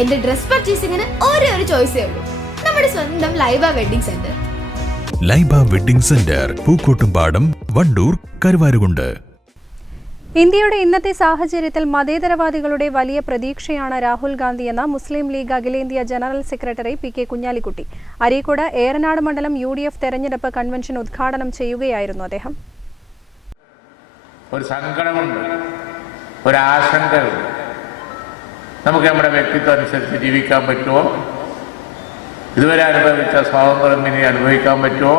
എന്റെ ഡ്രസ് പർച്ചേസിംഗിന് ഒരേ ഒരു ചോയ്സേ ഉള്ളൂ. നമ്മുടെ സ്വന്തം Laiba wedding centre. Laiba wedding centre Pookkottumpadam Wandoor Karuvarakundu. ഇന്ത്യയുടെ ഇന്നത്തെ സാഹചര്യത്തിൽ മതേതരവാദികളുടെ വലിയ പ്രതീക്ഷയാണ് രാഹുൽ ഗാന്ധി എന്ന മുസ്ലിം ലീഗ് അഖിലേന്ത്യാ general secretary P K Kunhalikutty. Areekode Eranad മണ്ഡലം യു ഡി എഫ് തെരഞ്ഞെടുപ്പ് കൺവെൻഷൻ ഉദ്ഘാടനം ചെയ്യുകയായിരുന്നു അദ്ദേഹം. ഒരു സങ്കടമുണ്ട്. ഒരാശങ്കയുണ്ട് നമുക്ക് നമ്മുടെ വ്യക്തിത്വം അനുസരിച്ച് ജീവിക്കാൻ പറ്റുമോ? ഇതുവരെ അനുഭവിച്ച സ്വാതന്ത്ര്യം ഇനി അനുഭവിക്കാൻ പറ്റുമോ?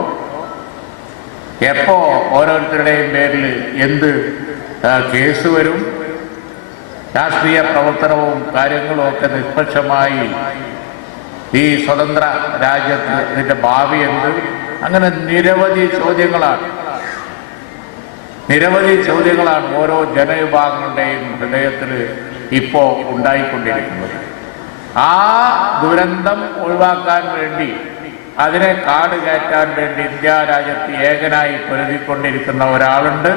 എപ്പോ ഓരോരുത്തരുടെയും പേരിൽ എന്ത് കേസ് വരും? രാഷ്ട്രീയ പ്രവർത്തനവും കാര്യങ്ങളും ഒക്കെ നിഷ്പക്ഷമായി ഈ സ്വതന്ത്ര രാജ്യത്ത് ഇതിന്റെ ഭാവി എന്ത്? അങ്ങനെ നിരവധി ചോദ്യങ്ങളാണ്. നിരവധി ചോദ്യങ്ങളാണ് ഓരോ ജനവിഭാഗങ്ങളുടെയും ഹൃദയത്തിൽ ഇപ്പോൾ ഉണ്ടായിക്കൊണ്ടിരിക്കുന്നത്. ആ ദുരന്തം ഒഴിവാക്കാൻ വേണ്ടി അതിനെ കാട് കയറ്റാൻ വേണ്ടി ഇന്ത്യ രാജ്യത്ത് ഏകനായി പൊരുതിക്കൊണ്ടിരിക്കുന്ന ഒരാളുണ്ട്.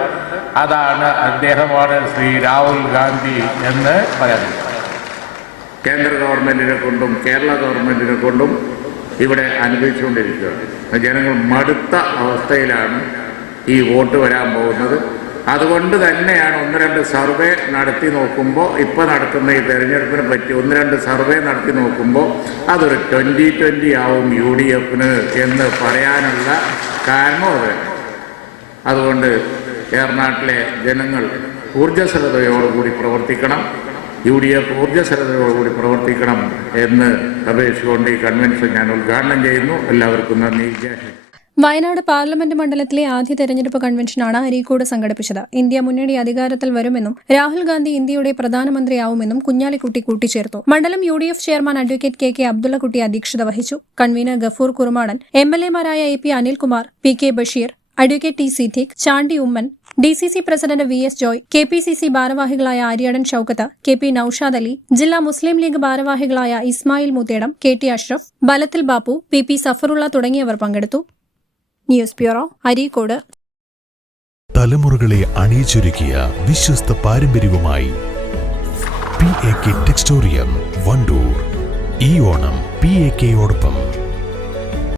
അതാണ് അദ്ദേഹമാണ് ശ്രീ രാഹുൽ ഗാന്ധി എന്ന് പറയുന്നത്. കേന്ദ്ര ഗവൺമെന്റിനെ കൊണ്ടും കേരള ഗവൺമെന്റിനെ കൊണ്ടും ഇവിടെ അനുഭവിച്ചുകൊണ്ടിരിക്കുകയാണ്. ജനങ്ങൾ മടുത്ത അവസ്ഥയിലാണ് ഈ വോട്ട് വരാൻ പോകുന്നത്. അതുകൊണ്ട് തന്നെയാണ് ഒന്ന് രണ്ട് സർവേ നടത്തി നോക്കുമ്പോൾ ഇപ്പോൾ നടത്തുന്ന ഈ തെരഞ്ഞെടുപ്പിനെ പറ്റി ഒന്ന് രണ്ട് സർവേ നടത്തി നോക്കുമ്പോൾ അതൊരു ട്വന്റി ട്വന്റി ആവും യു ഡി എഫിന് എന്ന് പറയാനുള്ള കാരണം അത്. അതുകൊണ്ട് കേരളനാട്ടിലെ ജനങ്ങൾ ഊർജസ്വലതയോടുകൂടി പ്രവർത്തിക്കണം യു ഡി എഫ് ഊർജസ്വലതയോടുകൂടി പ്രവർത്തിക്കണം എന്ന് അപേക്ഷിച്ചുകൊണ്ട് ഈ കൺവെൻഷൻ ഞാൻ ഉദ്ഘാടനം ചെയ്യുന്നു. എല്ലാവർക്കും നന്ദി. ജയ വയനാട് പാർലമെന്റ് മണ്ഡലത്തിലെ ആദ്യ തെരഞ്ഞെടുപ്പ് കൺവെൻഷനാണ് അരീക്കോട് സംഘടിപ്പിച്ചത്. ഇന്ത്യ മുന്നണി അധികാരത്തിൽ വരുമെന്നും രാഹുൽ ഗാന്ധി ഇന്ത്യയുടെ പ്രധാനമന്ത്രിയാവുമെന്നും കുഞ്ഞാലിക്കുട്ടി കൂട്ടിച്ചേർത്തു. മണ്ഡലം U D F chairman advocate K K Abdullakutty അധ്യക്ഷത വഹിച്ചു. Convener Gafoor Kurumadan M L എമാരായ A P Anilkumar P K Basheer advocate T Siddique Chandy Oommen D C C president V S Joy K P C C ഭാരവാഹികളായ Aryadan Shoukath K P Noushad Ali ജില്ലാ മുസ്ലിം ലീഗ് ഭാരവാഹികളായ Ismail Muthedam K T Ashraf ബലത്തിൽ Bapu P P Safarulla തുടങ്ങിയവർ പങ്കെടുത്തു. News bureau Areekode. തലമുറകളെ അണിയിച്ചൊരുക്കിയ വിശ്വസ്ത പാരമ്പര്യവുമായി P A K Textorium Wandoor. ഈ ഓണം പി എ കെയോടൊപ്പം